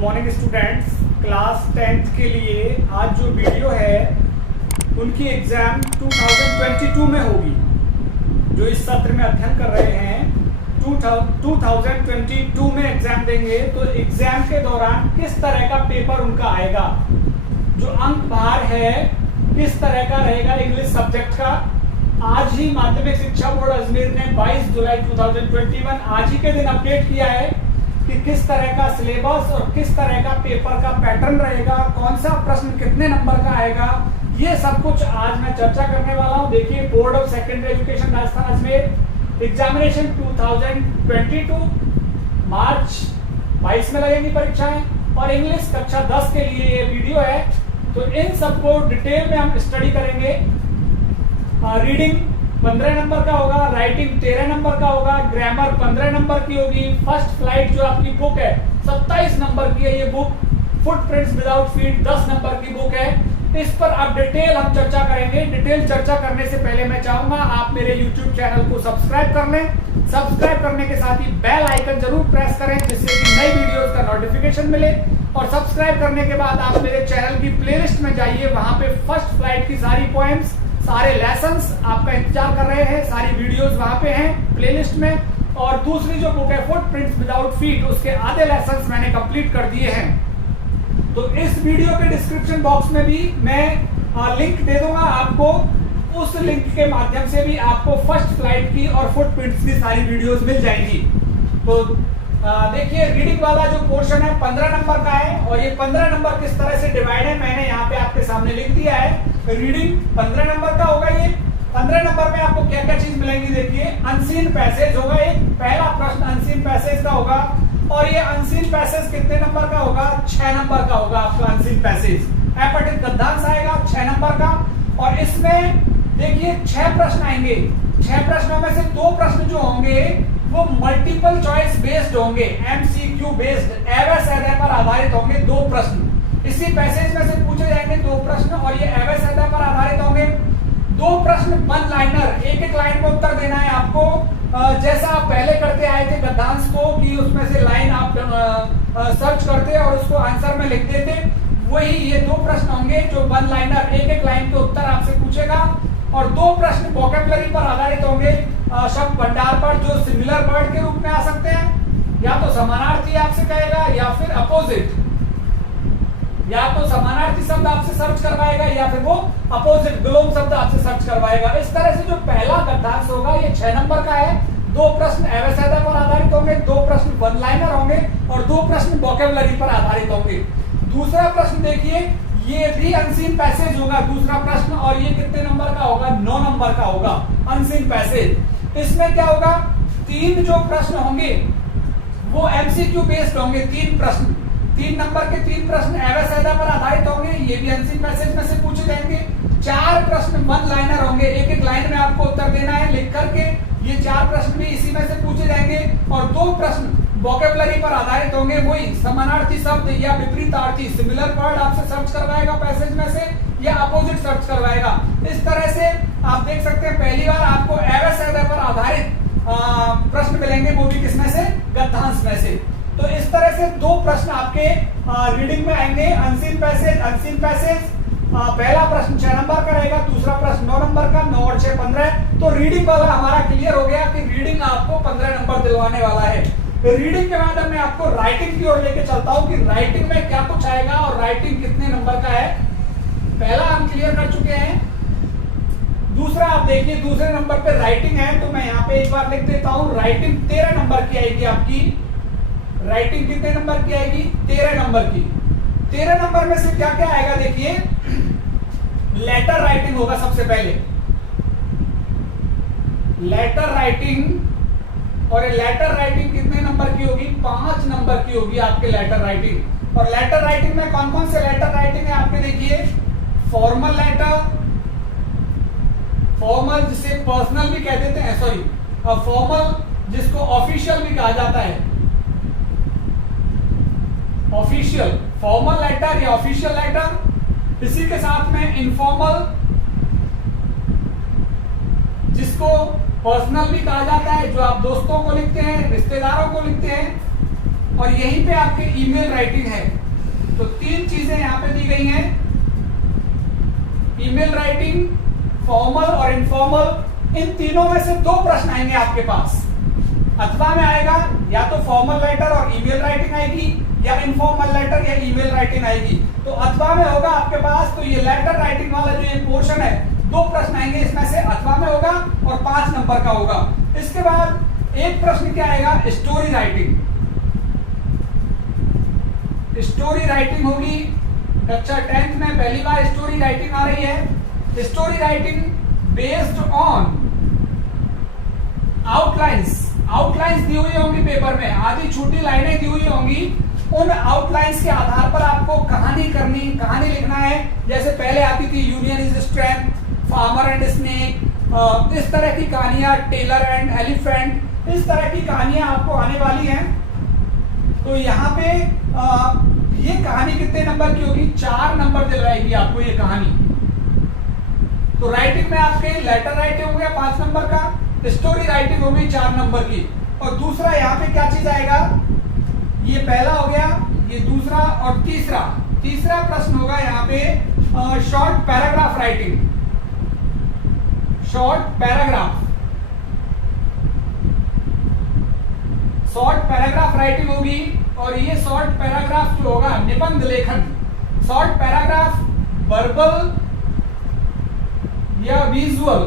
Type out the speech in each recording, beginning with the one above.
Morning students. Class 10th के लिए आज जो वीडियो है उनकी एग्ज़ाम 2022 में होगी। जो इस सत्र में अध्ययन कर रहे हैं 2022 में एग्ज़ाम देंगे, तो एग्ज़ाम के दौरान किस तरह का पेपर उनका आएगा, जो अंक भार है किस तरह का रहेगा इंग्लिश सब्जेक्ट का। आज ही माध्यमिक शिक्षा बोर्ड अजमेर ने 22 जुलाई 2021 आज ही के दिन अपडेट किया है कि किस तरह का सिलेबस और किस तरह का पेपर का पैटर्न रहेगा, कौन सा प्रश्न कितने नंबर का आएगा, ये सब कुछ आज मैं चर्चा करने वाला हूं। देखिए, board of secondary education Rajasthan Ajmer examination 2022 मार्च 22 में लगेंगी परीक्षाएं और इंग्लिश कक्षा 10 के लिए ये वीडियो है। तो इन सबको डिटेल में हम स्टडी करेंगे। रीडिंग 15 नंबर का होगा, राइटिंग 13 नंबर का होगा, ग्रामर 15 नंबर की होगी। फर्स्ट फ्लाइट जो आपकी बुक है 27 नंबर की है ये book. Footprints without feet 10 number की बुक है। इस पर अब डिटेल हम चर्चा करेंगे। डिटेल चर्चा करने से पहले मैं चाहूंगा आप मेरे YouTube चैनल को सब्सक्राइब कर लें। सब्सक्राइब करने के साथ ही बेल आइकन जरूर प्रेस करें जिससे कि नई वीडियोस का नोटिफिकेशन मिले। और सब्सक्राइब करने के बाद आप मेरे चैनल की प्लेलिस्ट में जाइए, वहां पे फर्स्ट फ्लाइट की सारी पोएम्स, सारे लेसन्स आपका इंतजार कर रहे हैं, सारी वीडियोस वहां पे हैं प्लेलिस्ट में। और दूसरी जो बुक है फुटप्रिंट्स विदाउट फीट, उसके आधे लेसन्स मैंने कंप्लीट कर दिए हैं। तो इस वीडियो के डिस्क्रिप्शन बॉक्स में भी मैं लिंक दे दूंगा आपको। उस लिंक के माध्यम से भी आपको फर्स्ट फ्लाइट की और फुटप्रिंट्स की सारी वीडियोस मिल जाएंगी। तो देखिए, रीडिंग वाला जो पोर्शन है 15 नंबर का है और ये 15 नंबर किस तरह से डिवाइड है मैंने यहाँ पे आपके सामने लिख दिया है। रीडिंग 15 नंबर का होगा। ये 15 नंबर में आपको क्या क्या चीज मिलेंगी, देखिए अनसीन पैसेज होगा। एक पहला प्रश्न अनसीन पैसेज का होगा और ये अनसीन पैसेज कितने नंबर का होगा, 6 नंबर का होगा आपका अनसीन पैसेज। एपटिक गद्यांश आएगा 6 नंबर का। और इसमें देखिए 6 प्रश्न आएंगे। 6 प्रश्नों में से 2 प्रश्न जो होंगे वो मल्टीपल चॉइस बेस्ड होंगे, MCQ बेस्ड, एवं सैद्धांतिक पर आधारित होंगे। 2 प्रश्न इसी पैसेज में से पूछे जाएंगे, 2 प्रश्न, और ये एवं सैद्धांतिक पर आधारित होंगे। 2 प्रश्न 1 लाइनर, एक लाइन में उत्तर देना है आपको। जैसा आप पहले करते आए थे गद्यांश को कि उसमें से लाइन आप सर्च करते और उसको आंसर में लिख देते, वही ये 2 प्रश्न होंगे जो 1 लाइनर, एक लाइन के उत्तर आपसे पूछेगा। और 2 प्रश्न वोकैबुलरी पर आधारित होंगे, शब्द भंडार पर, जो सिमिलर वर्ड के रूप में आ सकते हैं, या तो समानार्थी आपसे कहेगा या फिर अपोजिट, या तो समानार्थी शब्द आपसे सर्च करवाएगा या फिर वो अपोजिट विलोम शब्द आपसे सर्च करवाएगा। इस तरह से जो पहला गद्यांश होगा ये 6 नंबर का है। 2 प्रश्न एवं सैद्धांतिक पर आधारित होंगे, 2 प्रश्न 1 लाइनर होंगे और 2 प्रश्न वोकैबुलरी पर आधारित होंगे। दूसरा प्रश्न देखिए, ये भी अनसीन पैसेज होगा दूसरा प्रश्न, और ये कितने नंबर का होगा, 9 नंबर का होगा अनसीन पैसेज। इसमें क्या होगा, 3 जो प्रश्न होंगे वो MCQ बेस्ड होंगे। 3 प्रश्न, 3 नंबर के 3 प्रश्न एवं सैद्धांतिक पर आधारित होंगे, ये भी अनसीन पैसेज में से पूछे जाएंगे। 4 प्रश्न 1 लाइनर होंगे, एक लाइन में आपको उत्तर देना है लिख करके। ये 4 प्रश्न भी इसी में से पूछे जाएंगे। और 2 प्रश्न वोकैबुलरी पर आधारित होंगे, वही समानार्थी शब्द या विपरीतार्थी, सिमिलर वर्ड आपसे सर्च करवाएगा पैसेज में से या अपोजिट सर्च करवाएगा। इस तरह से आप देख सकते हैं पहली बार आपको एवं सैद्धांतिक पर आधारित प्रश्न मिलेंगे, वो भी किसमें से, गद्यांश में से। तो इस तरह से 2 प्रश्न आपके रीडिंग में आएंगे, अनसीन पैसेज। पहला प्रश्न 6 नंबर का रहेगा, दूसरा प्रश्न 9 नंबर का, 9 और 6 15। तो रीडिंग वाला हमारा क्लियर हो गया कि रीडिंग आपको 15 नंबर दिलवाने वाला है। रीडिंग के बाद मैं आपको राइटिंग की ओर लेके चलता हूं कि राइटिंग में क्या कुछ आएगा और राइटिंग कितने नंबर का है। पहला हम क्लियर कर चुके हैं। दूसरा आप देखिए, दूसरे नंबर पे राइटिंग है, तो मैं यहाँ पे एक बार लिख देता हूं। राइटिंग 13 नंबर की आएगी आपकी। राइटिंग कितने नंबर की आएगी, 13 नंबर की। 13 नंबर में से क्या क्या आएगा, देखिए लेटर राइटिंग होगा सबसे पहले, लेटर राइटिंग। और ये लेटर राइटिंग कितने नंबर की होगी, 5 नंबर की होगी आपके लेटर राइटिंग। और लेटर राइटिंग में कौन कौन से लेटर राइटिंग है आपके, देखिए फॉर्मल लेटर, फॉर्मल जिसे पर्सनल भी कह देते हैं, सॉरी फॉर्मल जिसको ऑफिशियल भी कहा जाता है, ऑफिशियल, फॉर्मल लेटर या ऑफिशियल लेटर। इसी के साथ में इनफॉर्मल जिसको पर्सनल भी कहा जाता है, जो आप दोस्तों को लिखते हैं, रिश्तेदारों को लिखते हैं। और यहीं पे आपके ईमेल राइटिंग है। तो 3 चीजें यहां पे दी गई हैं, ईमेल राइटिंग, फॉर्मल और इनफॉर्मल। इन तीनों में से 2 प्रश्न आएंगे आपके पास। अथवा में आएगा या तो फॉर्मल लेटर और ईमेल राइटिंग आएगी, या इनफॉर्मल लेटर या ईमेल राइटिंग आएगी। तो अथवा में होगा आपके पास, तो ये लेटर राइटिंग वाला जो ये पोर्शन है, 2 प्रश्न आएंगे इसमें से, अथवा में होगा और 5 नंबर का होगा। इसके बाद एक प्रश्न क्या आएगा, स्टोरी राइटिंग। स्टोरी राइटिंग होगी, कक्षा 10th में पहली बार स्टोरी राइटिंग आ रही है। Story writing based on outlines दी हुई होंगी पेपर में, आधी छोटी लाइनें दी हुई होंगी। उन आउटलाइंस के आधार पर आपको कहानी लिखना है। जैसे पहले आती थी union is strength, farmer and snake, इस तरह की कहानियां, टेलर एंड एलिफेंट, इस तरह की कहानियां आपको आने वाली हैं। तो यहाँ पे ये कहानी कितने नंबर की होगी, 4 नंबर दिलवाएगी आपको ये कहानी। तो राइटिंग में आपके लेटर राइटिंग हो गया 5 नंबर का, स्टोरी राइटिंग होगी 4 नंबर की। और दूसरा यहाँ पे क्या चीज आएगा, ये पहला हो गया, ये दूसरा और तीसरा प्रश्न होगा यहाँ पे short paragraph writing. Short paragraph writing होगी। और ये शॉर्ट पैराग्राफ जो होगा, निबंध लेखन। शॉर्ट पैराग्राफ वर्बल या विजुअल,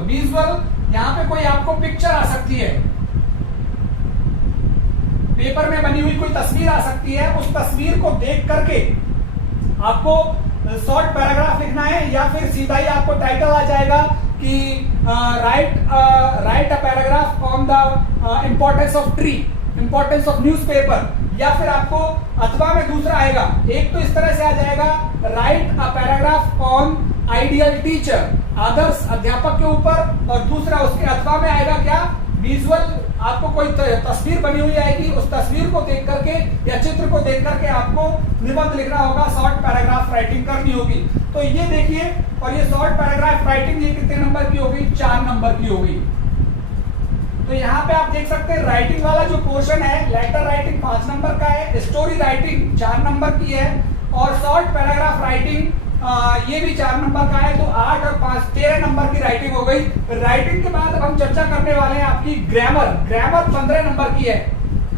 विजुअल यहां पे कोई आपको पिक्चर आ सकती है, पेपर में बनी हुई कोई तस्वीर आ सकती है, उस तस्वीर को देख करके आपको शॉर्ट पैराग्राफ लिखना है। या फिर सीधा ही आपको टाइटल आ जाएगा कि right a paragraph on the importance of tree, importance of newspaper. या फिर आपको अथवा में दूसरा आएगा, एक तो इस तरह से आ जाएगा, write a paragraph on ideal teacher, आदर्श अध्यापक के ऊपर। और दूसरा उसके अथवा में आएगा क्या, विजुअल, आपको कोई तस्वीर बनी हुई आएगी, उस तस्वीर को देख करके या चित्र को देख करके आपको निबंध लिखना होगा, शॉर्ट पैराग्राफ राइटिंग करनी होगी। तो ये देखिए, और ये शॉर्ट पैराग्राफ राइटिंग ये कितने नंबर की होगी, 4 नंबर की होगी। तो यहाँ पे आप देख सकते हैं राइटिंग वाला जो पोर्शन है, लेटर राइटिंग 5 नंबर का है, स्टोरी राइटिंग 4 नंबर की है, और शॉर्ट पैराग्राफ राइटिंग ये भी 4 नंबर का है। तो 8 और 5 13 नंबर की राइटिंग हो गई। राइटिंग के बाद अब हम चर्चा करने वाले हैं आपकी ग्रामर। ग्रामर 15 नंबर की है,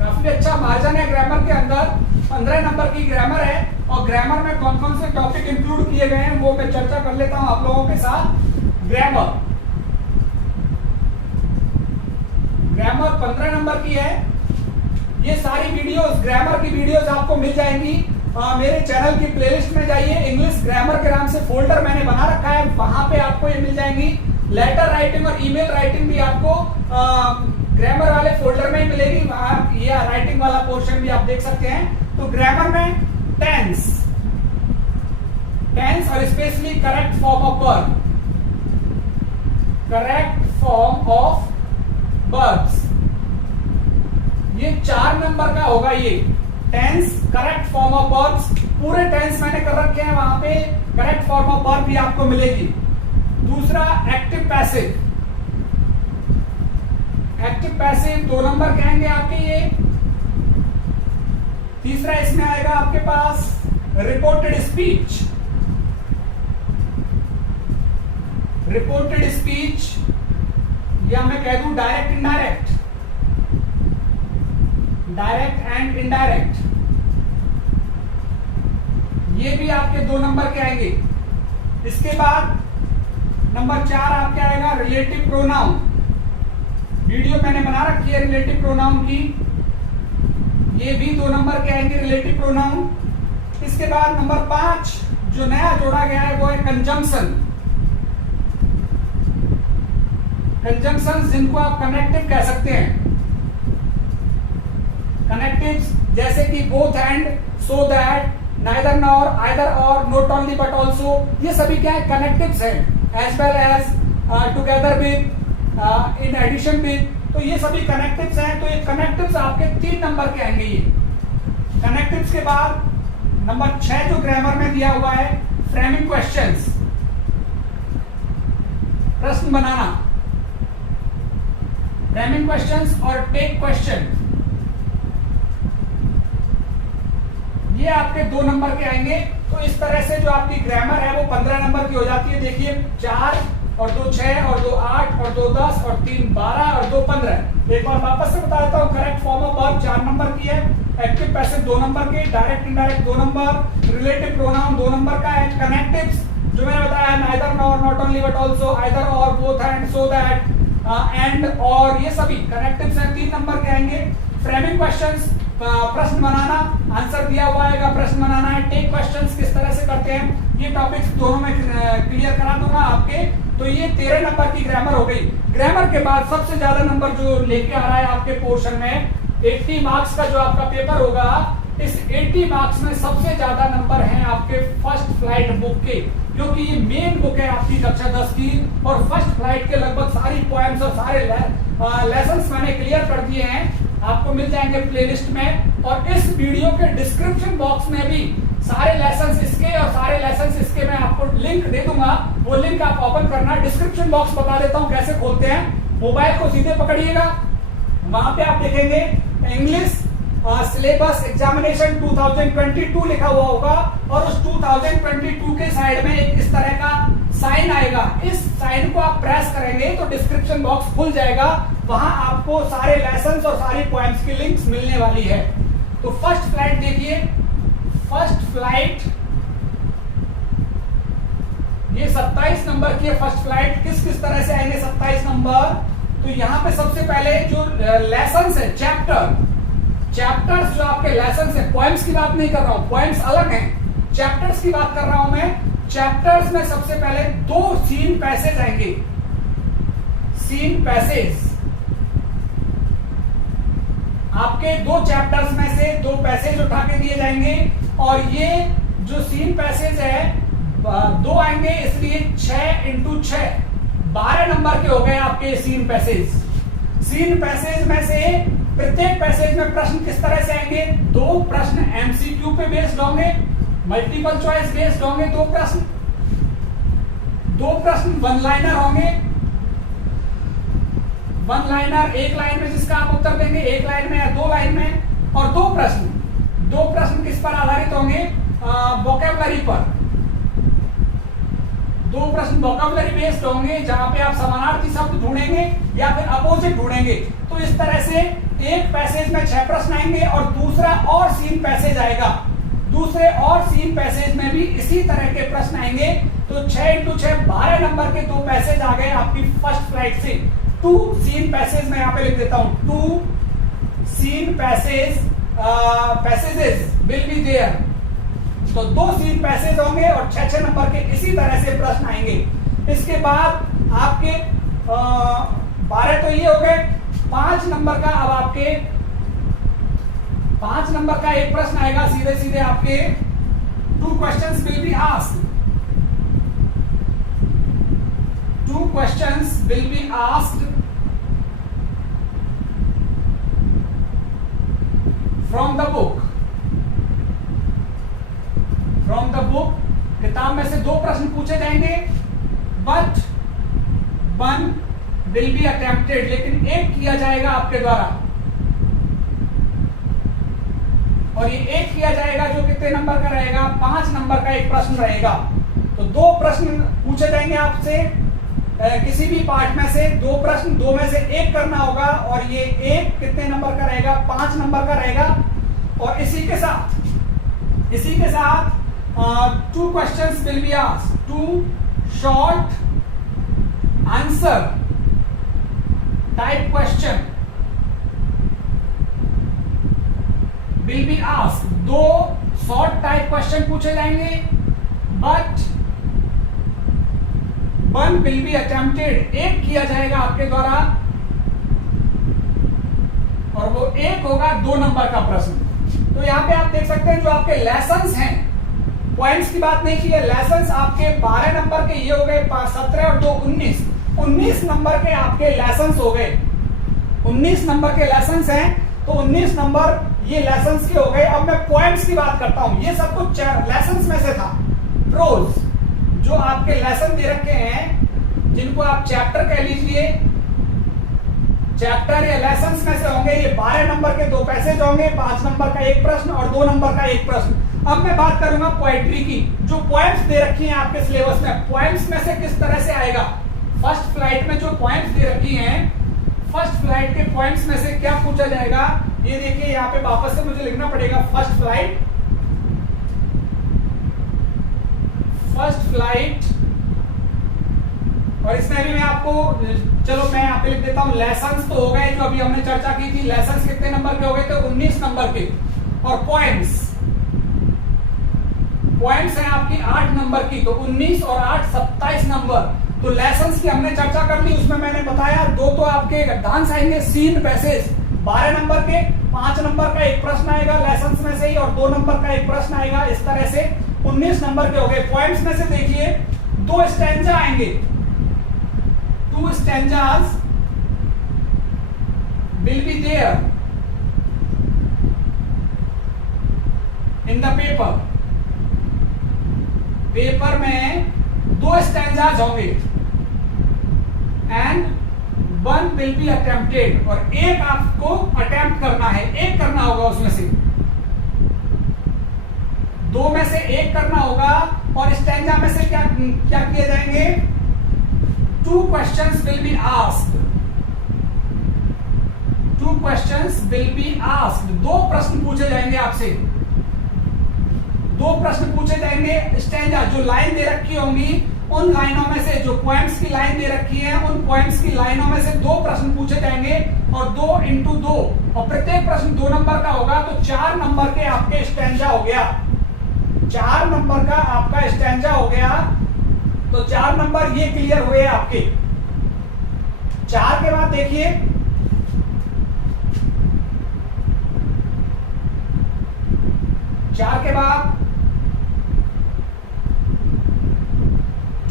काफी अच्छा मार्जिन है ग्रामर के अंदर, 15 नंबर की ग्रामर है। और ग्रामर में कौन कौन से टॉपिक इंक्लूड किए गए हैं वो मैं चर्चा कर लेता हूं आप लोगों के साथ। ग्रामर 15 नंबर की है। ये सारी वीडियोस, ग्रामर की वीडियोस आपको मिल जाएंगी। मेरे चैनल की प्लेलिस्ट में जाइए, इंग्लिश ग्रामर के नाम से फोल्डर मैंने बना रखा है, वहां पे आपको ये मिल जाएंगी। लेटर राइटिंग और ईमेल राइटिंग भी आपको ग्रामर वाले फोल्डर में ही मिलेगी, वहां ये राइटिंग वाला पोर्शन भी आप देख सकते हैं। तो ग्रामर में टेंस और specially correct form of verbs, ये 4 नंबर का होगा। ये tense, correct form of verbs, पूरे टेंस मैंने कर रखे हैं, वहां पे करेक्ट फॉर्म ऑफ वर्ब भी आपको मिलेगी। दूसरा एक्टिव पैसिव 2 नंबर के आएंगे आपके ये। तीसरा इसमें आएगा आपके पास रिपोर्टेड स्पीच, या मैं कह दूं डायरेक्ट एंड इनडायरेक्ट, ये भी आपके 2 नंबर के आएंगे। इसके बाद नंबर 4 आपके आएगा रिलेटिव प्रोनाउन। वीडियो मैंने बना रखी है रिलेटिव प्रोनाउन की, ये भी 2 नंबर के आएंगे रिलेटिव प्रोनाउन। इसके बाद नंबर 5 जो नया जोड़ा गया है वो है कंजंक्शन, जिनको आप कनेक्टिव कह सकते हैं। कनेक्टिव्स जैसे कि both and, so that, neither nor, either or, not only but also, ये सभी क्या है, कनेक्टिव्स हैं। As well as, together with, in addition with, तो ये सभी कनेक्टिव्स हैं। तो ये कनेक्टिव्स आपके 3 नंबर के आएंगे। ये कनेक्टिव्स के बाद नंबर 6 जो ग्रामर में दिया हुआ है, फ्रेमिंग क्वेश्चंस, प्रश्न बनाना। फ्रेमिंग क्वेश्चंस और टेक क्वेश्चन, ये आपके 2 नंबर के आएंगे। तो इस तरह से जो आपकी ग्रामर है वो 15 नंबर की हो जाती है। देखिए 4 और 2 6 और 2 8 और 2 10 और 3 12 और 2 15। एक बार वापस से बता देता हूँ, correct form of verb 4 number की है, एक्टिव पैसिव 2 नंबर के, direct indirect 2 number, relative pronoun 2 number का है, कनेक्टिव्स जो मैंने बताया neither nor, not only but also, either or, both and, so that, and or, ये सभी कनेक्टिव्स हैं 3 नंबर के आएंगे। फ्रेमिंग क्वेश्चंस प्रश्न बनाना, आंसर दिया हुआ आएगा, प्रश्न बनाना है। टेक क्वेश्चंस किस तरह से करते हैं ये टॉपिक्स दोनों में क्लियर करा दूंगा आपके। तो ये 13 नंबर की ग्रामर हो गई। ग्रामर के बाद सबसे ज्यादा नंबर जो लेके आ रहा है आपके पोर्शन में 80 मार्क्स का जो आपका पेपर होगा, इस 80 मार्क्स में सबसे ज्यादा नंबर हैं आपके फर्स्ट फ्लाइट बुक के, क्योंकि ये मेन बुक है आपकी कक्षा 10 की। और फर्स्ट फ्लाइट के लगभग सारी पोएम्स और सारे लेसन्स मैंने क्लियर कर दिए हैं, आपको मिल जाएंगे प्लेलिस्ट में। और इस वीडियो के डिस्क्रिप्शन बॉक्स में भी सारे लेसन्स इसके और सारे लेसन्स इसके मैं आपको लिंक दे दूंगा, वो लिंक आप ओपन करना। डिस्क्रिप्शन बॉक्स बता देता हूं कैसे खोलते हैं। मोबाइल को सीधे पकड़िएगा, वहां पे आप देखेंगे इंग्लिश सिलेबस एग्जामिनेशन 2022 लिखा हुआ होगा, और उस 2022 के साइड में एक इस तरह का साइन आएगा। इस साइन को आप प्रेस करेंगे तो डिस्क्रिप्शन बॉक्स खुल जाएगा, वहां आपको सारे लेसन्स और सारी पॉइंट्स की लिंक्स मिलने वाली है। तो फर्स्ट फ्लाइट देखिए, फर्स्ट फ्लाइट ये 27 नंबर की है। फर्स्ट फ्लाइट किस किस तरह से आएंगे 27 नंबर, तो यहां पे सबसे पहले जो लेसन्स है, चैप्टर्स जो आपके लेसन्स है, पोएम्स की बात नहीं कर रहा हूं, पोएम्स अलग हैं, चैप्टर्स की बात कर रहा हूं मैं। चैप्टर्स में सबसे पहले 2 सीन पैसेज आएंगे, सीन पैसेज आपके 2 चैप्टर्स में से 2 पैसेज उठा के दिए जाएंगे। और ये जो सीन पैसेज है 2 आएंगे, इसलिए 6 × 6 12 नंबर के हो गए आपके सीन पैसेज। सीन पैसेज में से प्रत्येक पैसेज में प्रश्न किस तरह से आएंगे, 2 प्रश्न एमसीक्यू पे बेस्ड होंगे, मल्टीपल चॉइस बेस्ड होंगे, 2 प्रश्न वन लाइनर होंगे। वन लाइनर, एक लाइन में जिसका आप उत्तर देंगे, एक लाइन में या 2 लाइन में। और 2 प्रश्न किस पर आधारित होंगे, वोकैबुलरी पर। 2 प्रश्न वोकैबुलरी बेस्ड होंगे, जहां पे आप समानार्थी शब्द ढूंढेंगे या फिर अपोजिट ढूंढेंगे। तो इस तरह से एक पैसेज में 6 प्रश्न आएंगे और दूसरा और सीन पैसेज आएगा, दूसरे और सीन पैसेज में भी इसी तरह के प्रश्न आएंगे। तो 6 × 6 12 नंबर के 2 पैसेज आ गए आपकी फर्स्ट फ्लाइट से। 2 सीन पैसेज मैं यहाँ पे लिख देता हूं, 2 seen passages will be there. तो 2 सीन पैसेज होंगे और 6 नंबर के इसी तरह से प्रश्न आएंगे। इसके बाद आपके 12 तो ये हो गए। 5 नंबर का अब आपके 5 नंबर का एक प्रश्न आएगा, सीधे सीधे आपके 2 questions will be asked. 2 questions will be asked from the book. From the book, किताब में से 2 प्रश्न पूछे जाएंगे, बट 1 विल बी अटेम्प्टेड, लेकिन एक किया जाएगा आपके द्वारा। और ये एक किया जाएगा जो कितने नंबर का रहेगा, 5 नंबर का एक प्रश्न रहेगा। तो 2 प्रश्न पूछे जाएंगे आपसे किसी भी पार्ट में से, 2 प्रश्न, 2 में से एक करना होगा। और ये एक कितने नंबर का रहेगा, 5 नंबर का रहेगा। और इसी के साथ 2 questions will be asked, 2 short answer type question will be asked. 2 short type question पूछे जाएंगे, बट 1 विल बी अटेम्प्टेड, एक किया जाएगा आपके द्वारा। और वो एक होगा 2 नंबर का प्रश्न। तो यहां पे आप देख सकते हैं जो आपके लेसन्स हैं, पॉइंट्स की बात नहीं की है, लेसन्स आपके 12 नंबर के ये हो गए, 17 और 2 19 नंबर के आपके लेसन्स हो गए। 19 नंबर के लेसन्स हैं, तो 19 नंबर ये लेसन्स के हो गए। अब मैं पॉइंट्स की बात करता हूं, ये सब कुछ लेसन्स में से था। प्रोज जो आपके लेसन दे रखे हैं, जिनको आप चैप्टर कह लीजिए, चैप्टर या लेसन में से होंगे ये 12 नंबर के 2 पैसेज होंगे, 5 नंबर का एक प्रश्न और 2 नंबर का एक प्रश्न। अब मैं बात करूंगा पोएट्री की। जो पोएम्स दे रखी हैं आपके सिलेबस में, पोएम्स में से किस तरह से आएगा। फर्स्ट फ्लाइट में जो पोएम्स दे रखी हैं, फर्स्ट फ्लाइट के पोएम्स में से क्या पूछा जाएगा, ये देखिए यहाँ पे वापस से मुझे लिखना पड़ेगा फर्स्ट फ्लाइट, फर्स्ट फ्लाइट। और इसमें भी मैं आपको, चलो मैं यहाँ पे लिख देता हूँ लेसन्स तो हो गए जो अभी हमने चर्चा की थी। लेसन्स कितने नंबर के हो गए थे, 19 नंबर के। और पोएम्स, पोएम्स है आपकी 8 नंबर की, तो 19 और 8 27 नंबर। तो लेसन्स की हमने चर्चा कर ली, उसमें मैंने बताया 2 तो आपके गद्यांश आएंगे, सीन पैसेज 12 नंबर के, 5 नंबर का एक प्रश्न आएगा लेसन्स में से ही, और 2 नंबर का एक प्रश्न आएगा। इस तरह से 19 नंबर के हो गए। पोएम्स में से देखिए 2 स्टैंजा आएंगे, 2 stanzas will be there in the paper। Paper में 2 stanzas होंगे and 1 will be attempted, और एक आपको अटेम्प्ट करना है, एक करना होगा उसमें से, 2 में से एक करना होगा। और स्टैंजा में से क्या क्या किए जाएंगे, 2 questions will be asked, 2 questions will be asked, 2 प्रश्न पूछे जाएंगे आपसे, 2 प्रश्न पूछे जाएंगे। स्टैंजा जो लाइन दे रखी होंगी, उन लाइनों में से, जो पोएम्स की लाइन दे रखी है, उन पोएम्स की लाइनों में से 2 प्रश्न पूछे जाएंगे, और 2 इंटू 2, और प्रत्येक प्रश्न 2 नंबर का होगा। तो 4 नंबर के आपके स्टैंजा हो गया, 4 नंबर का आपका स्टैंजा हो गया। तो 4 नंबर ये क्लियर हुए आपके। 4 के बाद देखिए चार के बाद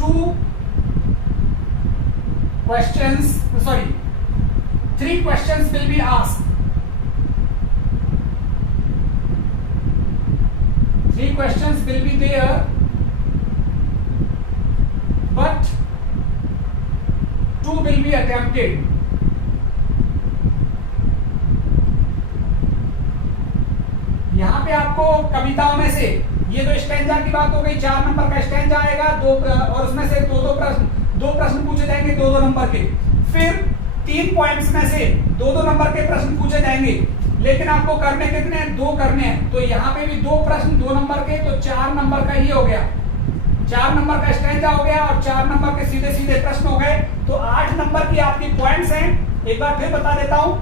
2 questions, sorry, 3 questions will be asked, 3 questions will be there, but 2 will be attempted। यहां पे आपको कविताओं में से, ये तो स्टैंजा की बात हो गई, 4 नंबर का स्टैंजा आएगा, 2 और उसमें से 2 प्रश्न पूछे जाएंगे 2 नंबर के। फिर 3 पॉइंट्स में से 2 नंबर के प्रश्न पूछे जाएंगे, लेकिन आपको करने कितने हैं, 2 करने हैं। तो यहाँ पे भी 2 प्रश्न 2 नंबर के, तो 4 नंबर का ही हो गया, 4 नंबर का स्टैंजा हो गया, और 4 नंबर के सीधे सीधे प्रश्न हो गए। तो 8 नंबर की आपकी पॉइंट्स हैं। एक बार फिर बता देता हूं,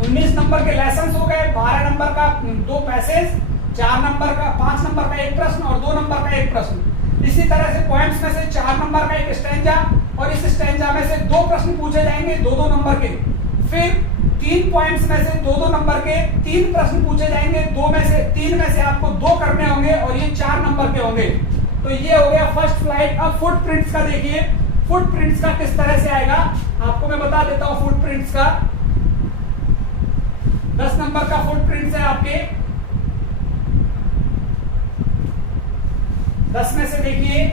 19 नंबर के लेसन्स हो गए, 12 नंबर का 2 पैसेज, 4 नंबर का 5 नंबर का एक प्रश्न और 2 नंबर का एक प्रश्न। इसी तरह से पोएम्स में से 4 नंबर का एक स्टैंजा, और इस स्टैंजा में से 2 प्रश्न पूछे जाएंगे 2 नंबर के। फिर 3 पॉइंट्स में से 2 नंबर के 3 प्रश्न पूछे जाएंगे, 3 में से आपको 2 करने होंगे, और ये 4 नंबर के होंगे। तो ये हो गया फर्स्ट फ्लाइट। अब फुटप्रिंट्स का देखिए, फुटप्रिंट्स का किस तरह से आएगा आपको मैं बता देता हूं। फुटप्रिंट्स का 10 नंबर का फुटप्रिंट्स है आपके, 10 में से देखिए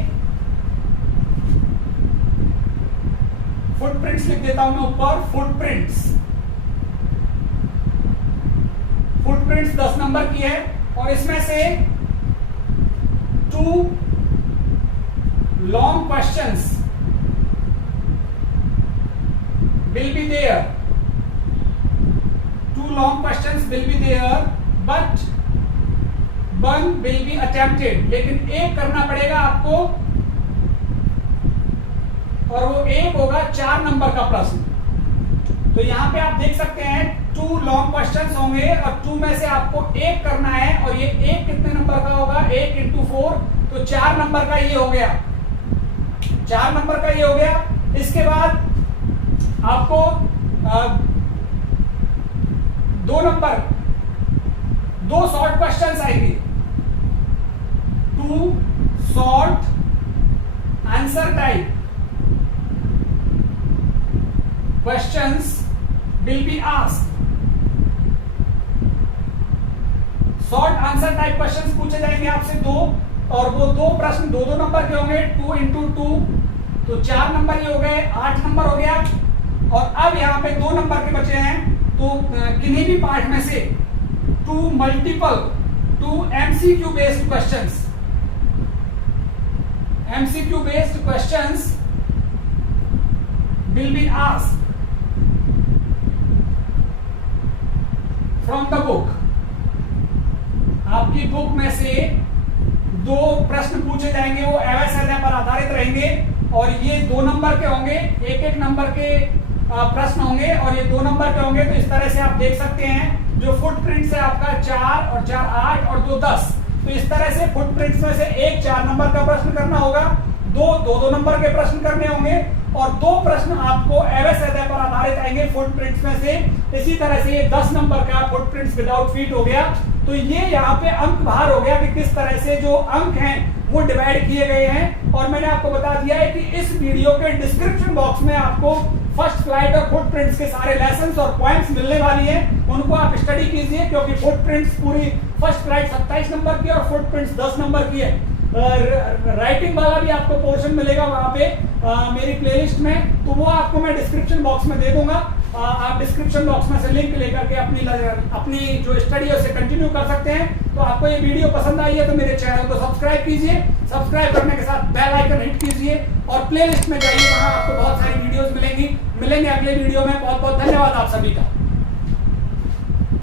फुटप्रिंट्स लिख देता हूं मैं ऊपर, फुटप्रिंट्स, फुटप्रिंट्स 10 नंबर की है, और इसमें से 2 long questions will be there, 2 long questions will be there, but 1 will be attempted, लेकिन एक करना पड़ेगा आपको, और वो एक होगा 4 नंबर का प्रश्न। तो यहां पे आप देख सकते हैं 2 लॉन्ग क्वेश्चंस होंगे, और 2 में से आपको एक करना है, और ये एक कितने नंबर का होगा, 1 इंटू 4, तो 4 नंबर का ये हो गया, 4 नंबर का ये हो गया। इसके बाद आपको 2 नंबर 2 शॉर्ट क्वेश्चंस आएंगे, 2 short answer type questions will be asked. Short answer type questions पूछे जाएंगे आपसे 2, और वो 2 प्रश्न 2 नंबर के होंगे, 2 इंटू 2, तो 4 नंबर ये हो गए, 8 नंबर हो गया। और अब यहां पे 2 नंबर के बचे हैं, तो किन्हीं भी पार्ट में से two MCQ based questions, MCQ based questions will be asked from the book. आपकी बुक में से 2 प्रश्न पूछे जाएंगे, वो एवं सदैव पर आधारित रहेंगे और ये 2 नंबर के होंगे, एक नंबर के प्रश्न होंगे और ये 2 नंबर के होंगे। तो इस तरह से आप देख सकते हैं जो फुटप्रिंट्स है आपका 4 और 4 8 और 2 10। तो इस तरह से फुटप्रिंट्स में से एक 4 नंबर का प्रश्न करना होगा, 2 नंबर के प्रश्न करने होंगे और 2 प्रश्न आपको एवं सतह पर आधारित आएंगे फुटप्रिंट्स में से। इसी तरह से ये 10 नंबर का फुटप्रिंट्स विदाउट फीट हो गया। तो ये यहाँ पे अंक बाहर हो गया कि किस तरह से जो अंक हैं वो डिवाइड किए गए हैं। और मैंने आपको बता दिया है कि इस वीडियो के डिस्क्रिप्शन बॉक्स में आपको फर्स्ट फ्लाइट और फुटप्रिंट्स के सारे लेसन्स और पॉइंट्स मिलने वाली हैं, उनको आप स्टडी कीजिए क्योंकि फुटप्रिंट्स पूरी फर्स्ट फ्लाइट 27 नंबर की और फुटप्रिंट्स 10 नंबर की है। राइटिंग वाला भी आपको पोर्शन मिलेगा वहां पे मेरी प्लेलिस्ट में, तो वो आपको मैं डिस्क्रिप्शन बॉक्स में दे दूंगा। आप डिस्क्रिप्शन बॉक्स में से लिंक लेकर के अपनी जो स्टडी है उसे कंटिन्यू कर सकते हैं। तो आपको ये वीडियो पसंद आई है तो मेरे चैनल को सब्सक्राइब कीजिए, सब्सक्राइब करने के साथ बेल आइकन हिट कीजिए और प्लेलिस्ट में जाइए, वहां आपको बहुत सारी वीडियोस मिलेंगे अगले वीडियो में। बहुत बहुत धन्यवाद आप सभी का।